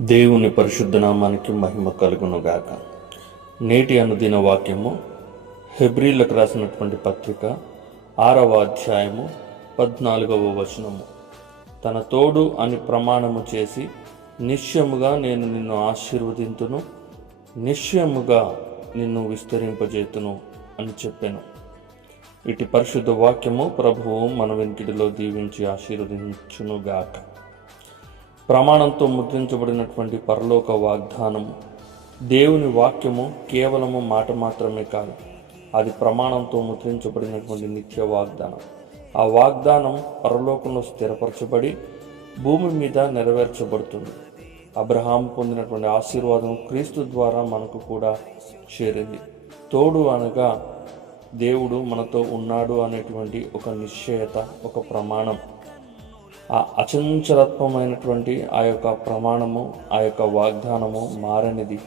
దేవుని పరిశుద్ధ నామానికి మహిమ కలుగునుగాక. నేటి అనుదిన వాక్యము హెబ్రిలకు రాసినటువంటి పత్రిక ఆరవ అధ్యాయము పద్నాలుగవ వచనము. తన తోడు అని ప్రమాణము చేసి నిశ్చయముగా నేను నిన్ను ఆశీర్వదింతును నిశ్చయముగా నిన్ను విస్తరింపజేతును అని చెప్పాను. ఇటు పరిశుద్ధ వాక్యము ప్రభువు మన వెంకిడిలో దీవించి ఆశీర్వదించునుగాక. ప్రమాణంతో ముద్రించబడినటువంటి పరలోక వాగ్దానం దేవుని వాక్యము కేవలము మాట మాత్రమే కాదు అది ప్రమాణంతో ముద్రించబడినటువంటి నిత్య వాగ్దానం. ఆ వాగ్దానం పరలోకంలో స్థిరపరచబడి భూమి మీద నెరవేర్చబడుతుంది. అబ్రహాం పొందినటువంటి ఆశీర్వాదం క్రీస్తు ద్వారా మనకు కూడా చేరింది. తోడు అనగా దేవుడు మనతో ఉన్నాడు అనేటువంటి ఒక నిశ్చయత ఒక ప్రమాణం. ఆ అచంచలత్వమైనటువంటి ఆ యొక్క ప్రమాణము ఆ యొక్క వాగ్దానము మారనిది.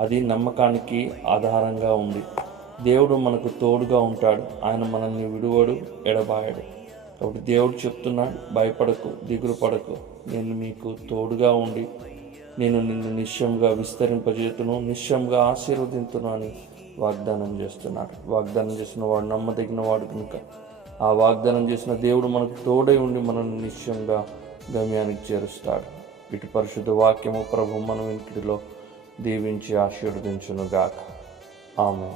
అది నమ్మకానికి ఆధారంగా ఉంది. దేవుడు మనకు తోడుగా ఉంటాడు. ఆయన మనల్ని విడువడు ఎడబాయడు. కాబట్టి దేవుడు చెప్తున్నాడు భయపడకు దిగులు పడకు. నేను మీకు తోడుగా ఉండి నేను నిన్ను నిశ్చయంగా విస్తరింపజేతును నిశ్చయంగా ఆశీర్వదింతును అని వాగ్దానం చేస్తున్నాడు. వాగ్దానం చేసిన వాడు నమ్మదగిన వాడు కనుక. ఆ వాగ్దానం చేసిన దేవుడు మనకు తోడై ఉండి మనల్ని నిశ్చయంగా గమ్యానికి చేరుస్తాడు. ఇటు పరిశుద్ధ వాక్యము ప్రభు మనం ఇంటిలో దీవించి ఆశీర్వదించునుగాక. ఆమె